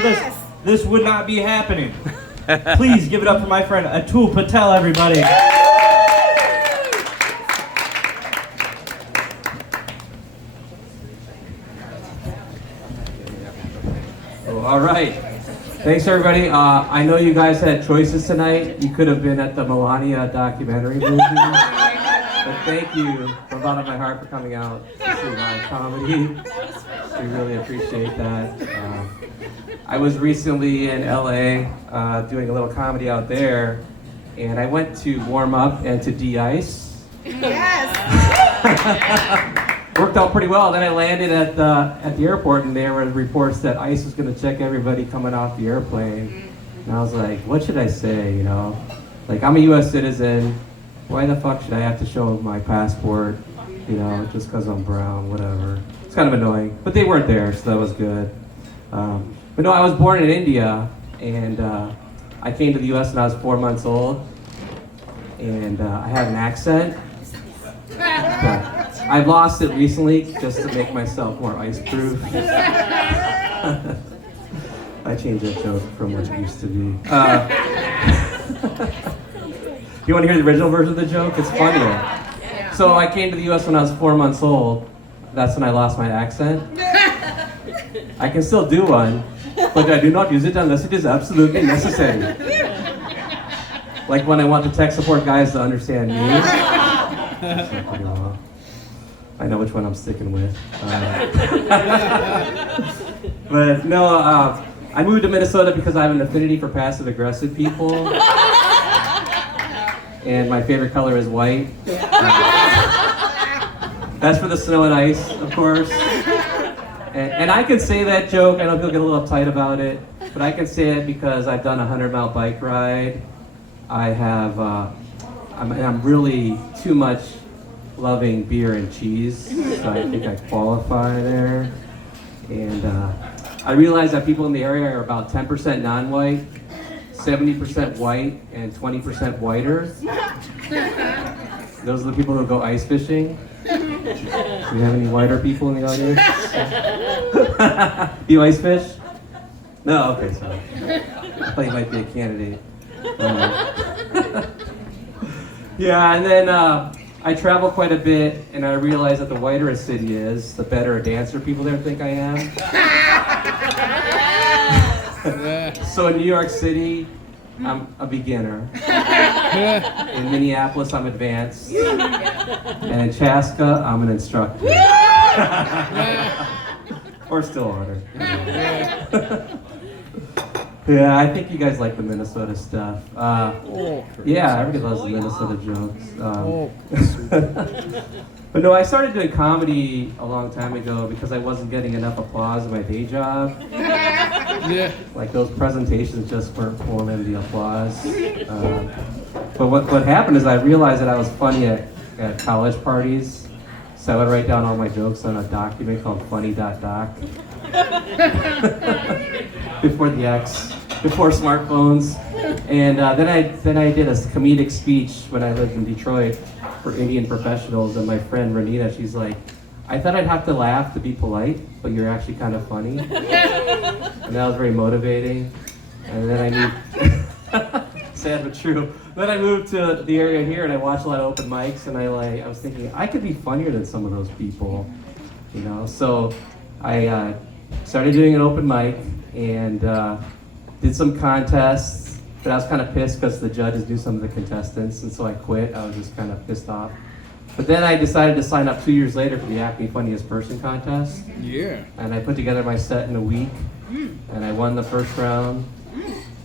for this would not be happening. Please give it up for my friend Atul Patel, everybody. Oh, all right. Thanks, everybody. I know you guys had choices tonight. You could have been at the Melania documentary movie. But thank you from the bottom of my heart for coming out to see live comedy. We really appreciate that. I was recently in LA doing a little comedy out there, and I went to warm up and to de-ice. Yes! Worked out pretty well. Then I landed at the airport, and there were reports that ICE was going to check everybody coming off the airplane. And I was like, what should I say, you know? Like, I'm a U.S. citizen. Why the fuck should I have to show my passport, you know, just because I'm brown, whatever. It's kind of annoying. But they weren't there, so that was good. But no, I was born in India, and I came to the U.S. when I was 4 months old. And I had an accent. But I've lost it recently just to make myself more ice-proof. I changed that joke from what it used to be. You want to hear the original version of the joke? It's funnier. So I came to the U.S. when I was 4 months old. That's when I lost my accent. I can still do one, but I do not use it unless it is absolutely necessary. Like when I want the tech support guys to understand me. I know which one I'm sticking with. But no, I moved to Minnesota because I have an affinity for passive-aggressive people. And my favorite color is white. That's for the snow and ice, of course. And I can say that joke. I know people get a little uptight about it, but I can say it because I've done a 100-mile bike ride. I have, I'm really too much loving beer and cheese, so I think I qualify there. And I realize that people in the area are about 10% non-white, 70% white, and 20% whiter. Those are the people who go ice fishing. Do we have any whiter people in the audience? Do you ice fish? No? Okay, sorry. I thought you might be a candidate. Yeah, and then I travel quite a bit, and I realize that the whiter a city is, the better a dancer people there think I am. So in New York City, I'm a beginner. In Minneapolis, I'm advanced. And in Chaska, I'm an instructor. Or Stillwater. Yeah, I think you guys like the Minnesota stuff. Yeah, everybody loves the Minnesota jokes. But no, I started doing comedy a long time ago because I wasn't getting enough applause in my day job. Yeah. Like those presentations just weren't pulling in the applause. But what happened is I realized that I was funny at college parties. So I would write down all my jokes on a document called funny.doc. Before the X, before smartphones. And then I did a comedic speech when I lived in Detroit for Indian professionals, and my friend Renita, she's like, I thought I'd have to laugh to be polite, but you're actually kind of funny. And that was very motivating. And then I moved, sad but true. Then I moved to the area here and I watched a lot of open mics, and I was thinking, I could be funnier than some of those people, you know? So I started doing an open mic and did some contests, but I was kind of pissed because the judges knew some of the contestants, and so I quit. I was just kind of pissed off. But then I decided to sign up 2 years later for the Acme Funniest Person contest. Yeah. And I put together my set in a week, and I won the first round.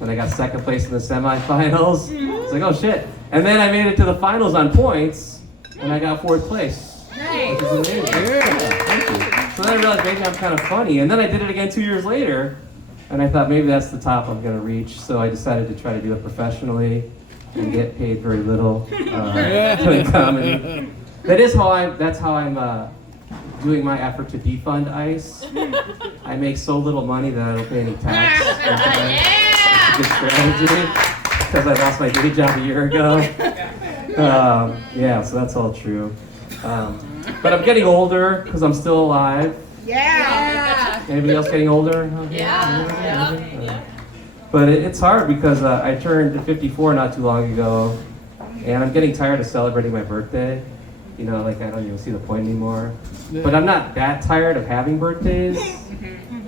And I got second place in the semifinals. It's like, oh shit. And then I made it to the finals on points, and I got fourth place. Which is amazing. Yeah, thank you. So then I realized maybe I'm kind of funny, and then I did it again 2 years later, and I thought maybe that's the top I'm gonna reach. So I decided to try to do it professionally and get paid very little doing comedy. That's how I'm doing my effort to defund ICE. I make so little money that I don't pay any tax. Good strategy, because I lost my day job a year ago. Yeah, so that's all true. But I'm getting older because I'm still alive. Yeah. Anybody else getting older? Yeah. But it's hard because I turned 54 not too long ago, and I'm getting tired of celebrating my birthday. You know, like I don't even see the point anymore. But I'm not that tired of having birthdays.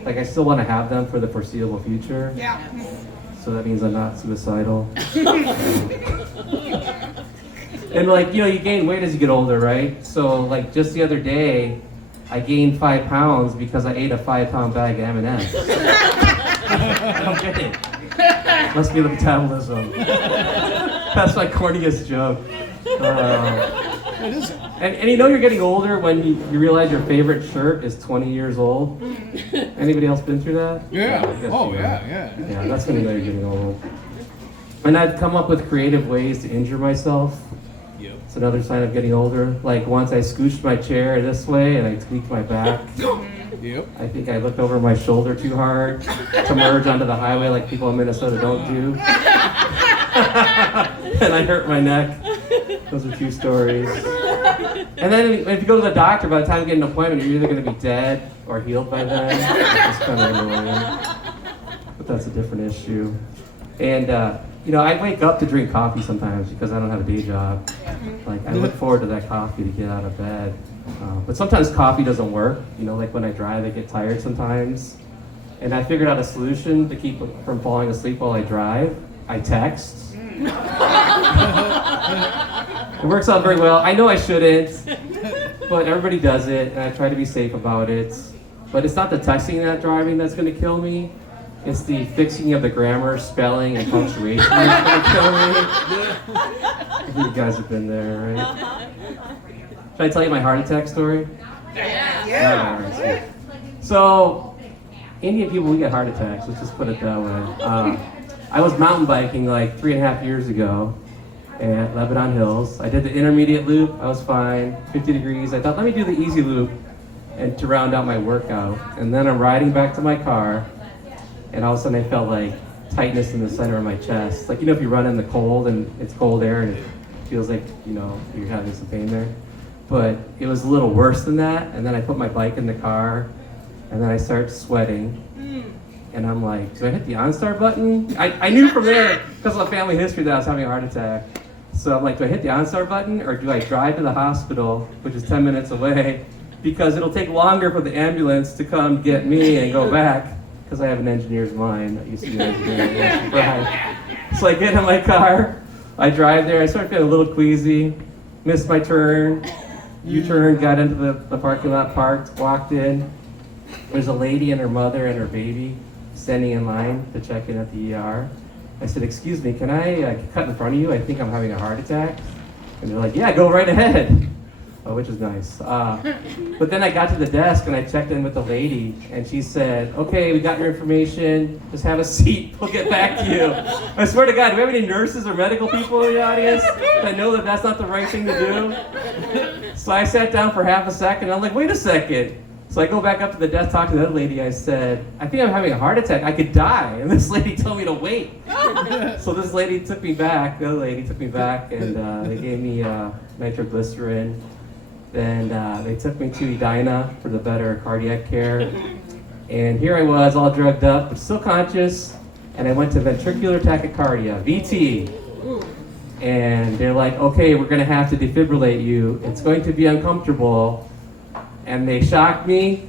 Like I still want to have them for the foreseeable future. Yeah. So that means I'm not suicidal. And like, you know, you gain weight as you get older, right? So like just the other day, I gained 5 pounds because I ate a 5-pound bag of M&Ms. I'm kidding. Must be the metabolism. That's my corniest joke. And you know you're getting older when you realize your favorite shirt is 20 years old. Anybody else been through that? Yeah. Oh, you know. yeah. Yeah, that's when you know you're getting old. And I'd come up with creative ways to injure myself. Yep. It's another sign of getting older. Like once I scooched my chair this way and I tweaked my back. Yep. I think I looked over my shoulder too hard to merge onto the highway like people in Minnesota don't do. And I hurt my neck. Those are 2 stories. And then if you go to the doctor, by the time you get an appointment, you're either going to be dead or healed by then. It's kind of annoying. But that's a different issue. And, you know, I wake up to drink coffee sometimes because I don't have a day job. Like, I look forward to that coffee to get out of bed. But sometimes coffee doesn't work. You know, like when I drive, I get tired sometimes. And I figured out a solution to keep from falling asleep while I drive. I text. It works out very well. I know I shouldn't, but everybody does it, and I try to be safe about it. But it's not the texting and that driving that's going to kill me. It's the fixing of the grammar, spelling, and punctuation that's going to kill me. I think you guys have been there, right? Should I tell you my heart attack story? Yeah. So, Indian people, we get heart attacks. Let's just put it that way. I was mountain biking like 3.5 years ago at Lebanon Hills. I did the intermediate loop. I was fine, 50 degrees. I thought, let me do the easy loop and to round out my workout. And then I'm riding back to my car, and all of a sudden I felt like tightness in the center of my chest. Like, you know, if you run in the cold and it's cold air and it feels like, you know, you're having some pain there. But it was a little worse than that. And then I put my bike in the car, and then I started sweating. And I'm like, do I hit the OnStar button? I knew from there, because of the family history, that I was having a heart attack. So I'm like, do I hit the OnStar button, or do I drive to the hospital, which is 10 minutes away, because it'll take longer for the ambulance to come get me and go back, because I have an engineer's mind. I used to be an engineer. So I get in my car, I drive there, I start feeling a little queasy, missed my turn, U-turn, got into the parking lot, parked, walked in. There's a lady and her mother and her baby standing in line to check in at the ER. I said, excuse me, can I cut in front of you? I think I'm having a heart attack. And they're like, yeah, go right ahead. Which is nice. But then I got to the desk and I checked in with the lady, and she said, okay, we got your information, just have a seat, we'll get back to you. I swear to God, do we have any nurses or medical people in the audience? I know that that's not the right thing to do. So I sat down for half a second, and I'm like, wait a second. So I go back up to the desk, talk to the other lady. I said, I think I'm having a heart attack. I could die. And this lady told me to wait. So this lady took me back, the other lady took me back, and they gave me nitroglycerin. Then they took me to Edina for the better cardiac care. And here I was, all drugged up, but still conscious. And I went to ventricular tachycardia, VT. And they're like, okay, we're going to have to defibrillate you. It's going to be uncomfortable. And they shocked me,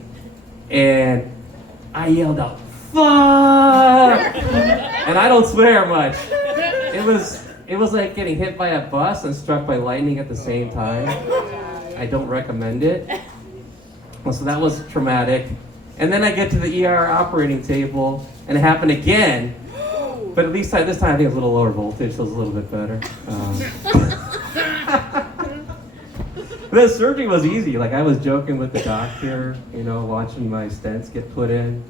and I yelled out, fuck! And I don't swear much. It was like getting hit by a bus and struck by lightning at the same time. I don't recommend it. Well, so that was traumatic. And then I get to the ER operating table, and it happened again. But at least this time I think it was a little lower voltage, so it was a little bit better. The surgery was easy. Like, I was joking with the doctor, you know, watching my stents get put in.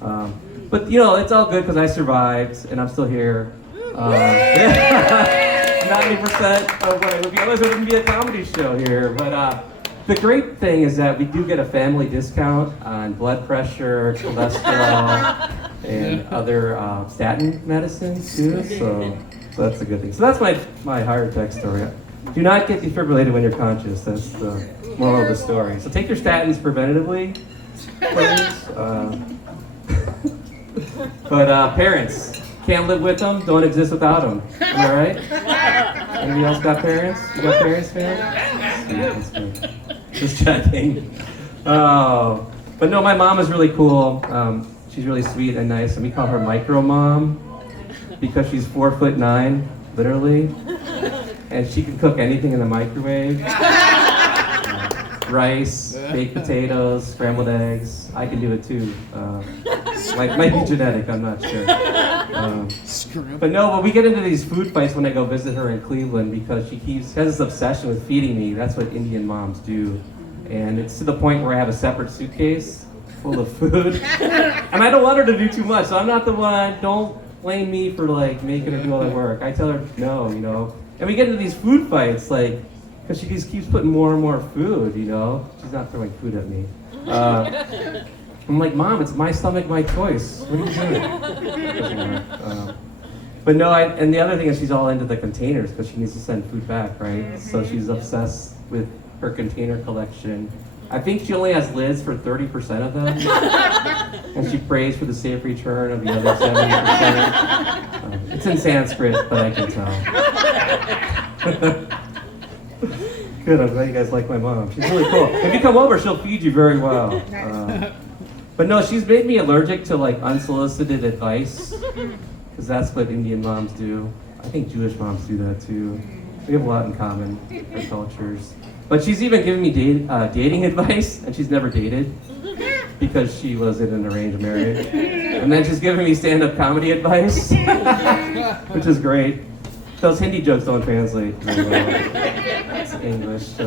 But, you know, it's all good because I survived and I'm still here. 90% of what it would be. Otherwise, it wouldn't be a comedy show here. But the great thing is that we do get a family discount on blood pressure, cholesterol, and other statin medicines too. So that's a good thing. So that's my heart attack story. Do not get defibrillated when you're conscious. That's the moral of the story. So take your statins preventatively, please. But parents, Can't live with them, don't exist without them. Am I right? Anybody else got parents? You got parents, fam? That's good. Just checking. Oh, but no, my mom is really cool. She's really sweet and nice, and we call her Micro Mom because she's 4'9", literally, and she can cook anything in the microwave. Rice, baked potatoes, scrambled eggs. I can do it too. Might be genetic, I'm not sure. But no, when we get into these food fights when I go visit her in Cleveland because she has this obsession with feeding me. That's what Indian moms do. And it's to the point where I have a separate suitcase full of food. And I don't want her to do too much, so I'm not the one. Don't blame me for like making her do all the work. I tell her no, you know. And we get into these food fights, like, because she just keeps putting more and more food, you know. She's not throwing food at me. I'm like, Mom, it's my stomach, my choice. What are you doing? But no, and the other thing is she's all into the containers because she needs to send food back, right? So she's obsessed with her container collection. I think she only has lids for 30% of them. And she prays for the safe return of the other 70%. It's in Sanskrit, but I can tell. Good, I'm glad you guys like my mom. She's really cool. If you come over, she'll feed you very well. But no, she's made me allergic to like unsolicited advice, because that's what Indian moms do. I think Jewish moms do that too. We have a lot in common, our cultures. But she's even given me dating advice, and she's never dated, because she was in an arranged marriage. And then she's giving me stand-up comedy advice, which is great. Those Hindi jokes don't translate very well. It's English.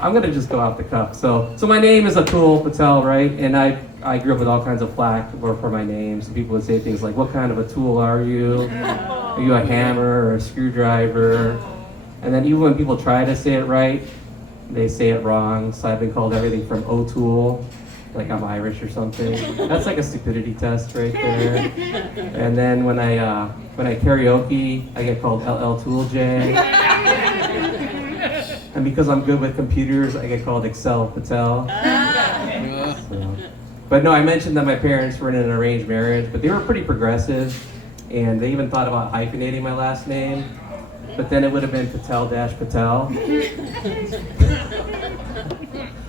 I'm gonna just go off the cuff. So my name is Atul Patel, right? And I grew up with all kinds of flack for my name. So people would say things like, "What kind of a tool are you? Are you a hammer or a screwdriver?" And then even when people try to say it right, they say it wrong. So I've been called everything from O'Toole, like I'm Irish or something. That's like a stupidity test right there. And then when I karaoke, I get called LL Tool J. And because I'm good with computers, I get called Excel Patel. So. But no, I mentioned that my parents were in an arranged marriage, but they were pretty progressive, and they even thought about hyphenating my last name. But then it would have been Patel-Patel.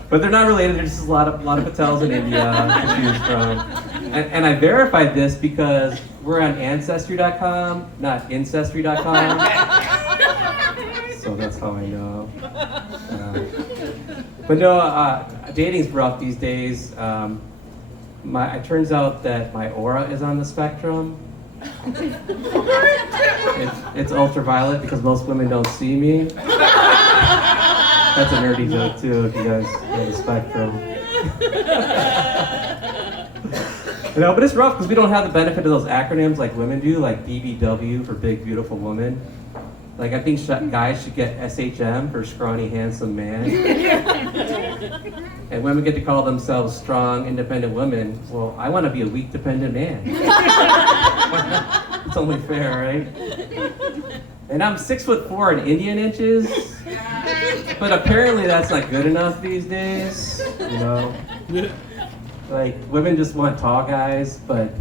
But they're not related. There's just a lot of Patels in India to choose from. And I verified this because we're on Ancestry.com, not Incestry.com. So that's how I know. But no, dating's rough these days. It turns out that my aura is on the spectrum. It's ultraviolet because most women don't see me. That's a nerdy joke too, if you guys know the spectrum. You know, but it's rough because we don't have the benefit of those acronyms like women do, like BBW for big beautiful woman. Like I think guys should get SHM for scrawny handsome man. And women get to call themselves strong independent women. Well, I want to be a weak dependent man. It's only fair, right? And I'm 6'4" in Indian inches. But apparently that's not good enough these days, you know? Like, women just want tall guys, but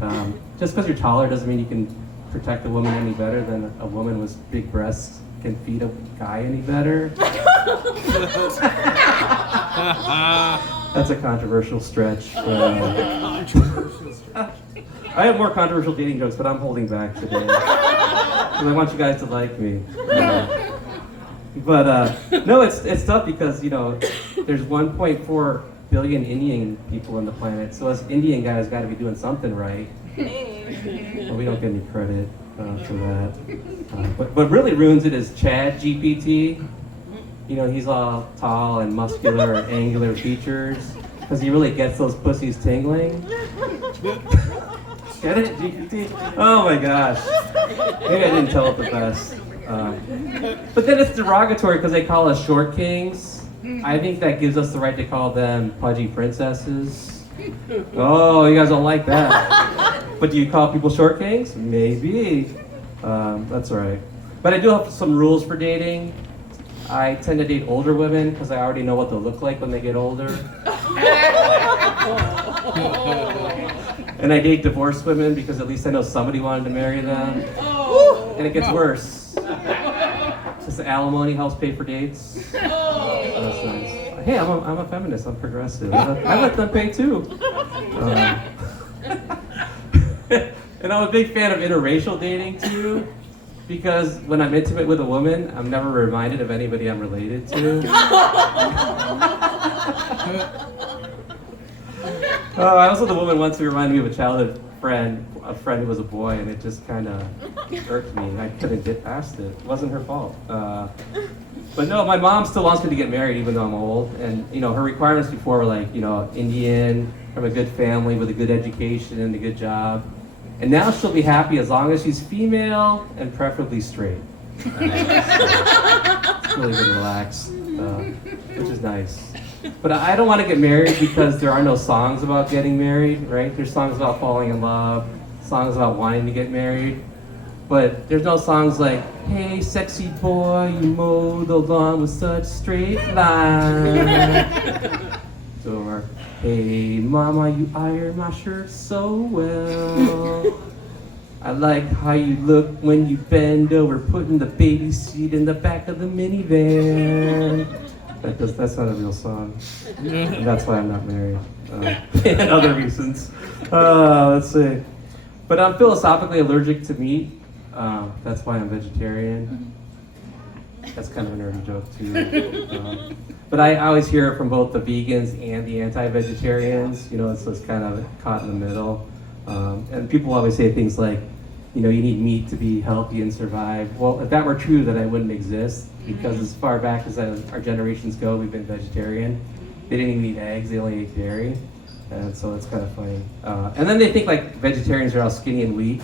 just because you're taller doesn't mean you can protect a woman any better than a woman with big breasts can feed a guy any better. That's a controversial stretch. I have more controversial dating jokes, but I'm holding back today. Because I want you guys to like me. But no, it's tough because, you know, there's 1.4 billion Indian people on the planet, so us Indian guys got to be doing something right. Well, we don't get any credit for that. But what really ruins it is Chad GPT. You know, he's all tall and muscular and angular features because he really gets those pussies tingling. Get it, GPT? Oh my gosh. Maybe I didn't tell it the best. But then it's derogatory because they call us short kings. I think that gives us the right to call them pudgy princesses. Oh, you guys don't like that. But do you call people short kings? Maybe. That's all right. But I do have some rules for dating. I tend to date older women because I already know what they'll look like when they get older. And I date divorced women because at least I know somebody wanted to marry them. And it gets worse. Just alimony helps pay for dates. That's nice. Hey, I'm a feminist. I'm progressive. I let them pay too. And I'm a big fan of interracial dating too, because when I'm intimate with a woman, I'm never reminded of anybody I'm related to. I was with a woman once who reminded me of a childhood friend, a friend who was a boy, and it just kind of irked me. I couldn't get past it. It wasn't her fault. But no, my mom still wants me to get married even though I'm old. And her requirements before were like, Indian, from a good family with a good education and a good job. And now she'll be happy as long as she's female and preferably straight. So it's really been relaxed, which is nice. But I don't want to get married because there are no songs about getting married, right? There's songs about falling in love, songs about wanting to get married. But there's no songs like, hey, sexy boy, you mow the lawn with such straight lines. Or, hey, mama, you iron my shirt so well. I like how you look when you bend over, putting the baby seat in the back of the minivan. That's not a real song. And that's why I'm not married. And other reasons. Let's see. But I'm philosophically allergic to meat. That's why I'm vegetarian. That's kind of a nerdy joke too. But I always hear it from both the vegans and the anti-vegetarians. It's kind of caught in the middle. And people always say things like, you need meat to be healthy and survive. Well, if that were true, then I wouldn't exist, because as far back as our generations go, we've been vegetarian. They didn't even eat eggs, they only ate dairy. And so it's kind of funny. And then they think like vegetarians are all skinny and weak.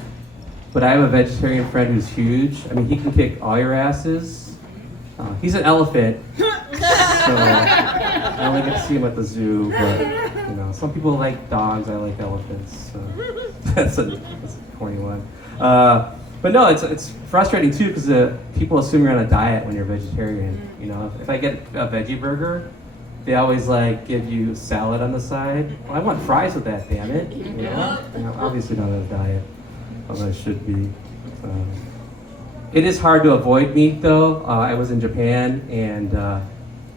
But I have a vegetarian friend who's huge. I mean, he can kick all your asses. He's an elephant, so I only get to see him at the zoo. But some people like dogs. I like elephants. So that's a corny one. But no, it's frustrating too because people assume you're on a diet when you're vegetarian. If I get a veggie burger, they always give you salad on the side. Well, I want fries with that, damn it. I'm obviously not on a diet, although I should be. It is hard to avoid meat though. I was in Japan and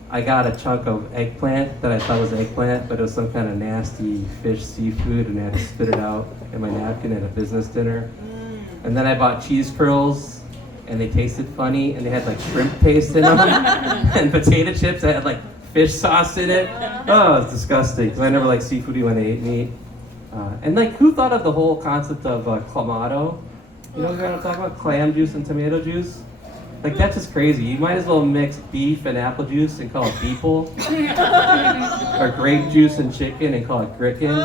I got a chunk of eggplant that I thought was eggplant, but it was some kind of nasty fish seafood, and I had to spit it out in my napkin at a business dinner. And then I bought cheese curls, and they tasted funny, and they had shrimp paste in them, and potato chips that had fish sauce in it. Oh, it's disgusting, because I never liked seafood when I ate meat. And who thought of the whole concept of clamato? You know what I'm talking about? Clam juice and tomato juice? That's just crazy. You might as well mix beef and apple juice and call it beeple. Or grape juice and chicken and call it gricken.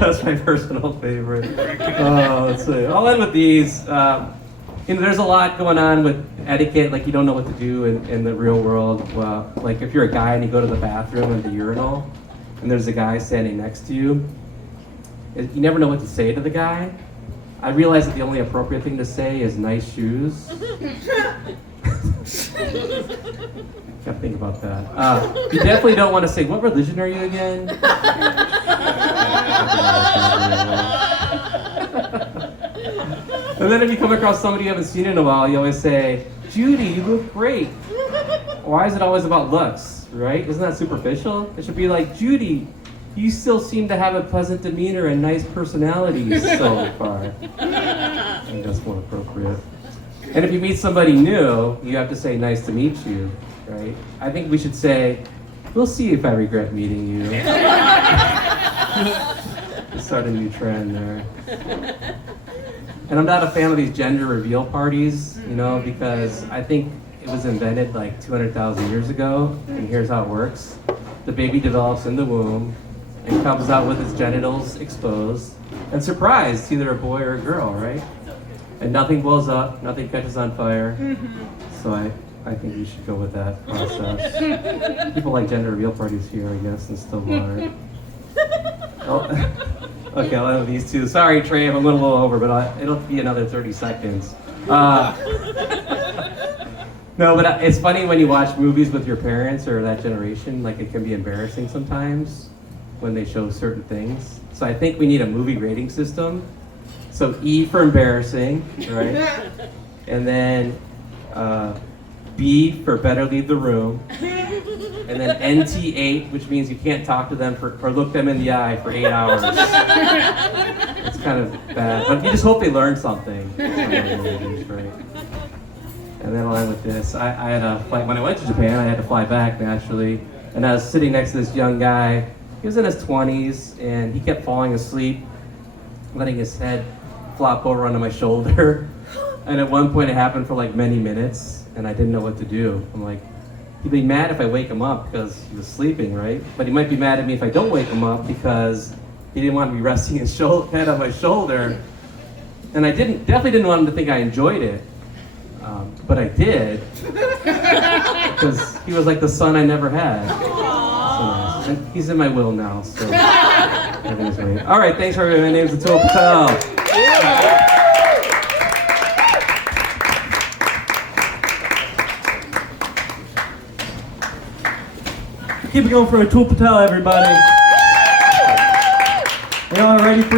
That's my personal favorite. Let's see. I'll end with these. There's a lot going on with etiquette, you don't know what to do in the real world. Well, if you're a guy and you go to the bathroom and the urinal, and there's a guy standing next to you, you never know what to say to the guy. I realize that the only appropriate thing to say is nice shoes. Gotta think about that. You definitely don't want to say, what religion are you again? And then if you come across somebody you haven't seen in a while, you always say, Judy, you look great. Why is it always about looks, right? Isn't that superficial? It should be like, Judy, you still seem to have a pleasant demeanor and nice personality so far. I think that's more appropriate. And if you meet somebody new, you have to say, nice to meet you, right? I think we should say, we'll see if I regret meeting you. Start a new trend there. And I'm not a fan of these gender reveal parties, because I think it was invented 200,000 years ago, and here's how it works. The baby develops in the womb and comes out with its genitals exposed, and surprise, it's either a boy or a girl, right? And nothing blows up, nothing catches on fire. So I think we should go with that process. People like gender reveal parties here, I guess, in Stillwater. Okay, I'll end with these two. Sorry, Trey, if I'm going a little over, but it'll be another 30 seconds. No, but it's funny when you watch movies with your parents or that generation, it can be embarrassing sometimes. when they show certain things. So I think we need a movie rating system. So E for embarrassing, right? And then B for better leave the room. And then NT8, which means you can't talk to them or look them in the eye for 8 hours. It's kind of bad, but you just hope they learn something. Right? And then along with this, I had a flight, when I went to Japan, I had to fly back naturally. And I was sitting next to this young guy. He was in his 20s, and he kept falling asleep, letting his head flop over onto my shoulder. And at one point it happened for like many minutes, and I didn't know what to do. I'm like, he'd be mad if I wake him up because he was sleeping, right? But he might be mad at me if I don't wake him up because he didn't want me resting his head on my shoulder. And I definitely didn't want him to think I enjoyed it. But I did, because he was like the son I never had. So, and he's in my will now, so everything's great. All right, thanks for everybody. My name's Atul Patel. Keep it going for Atul Patel, everybody. Y'all ready for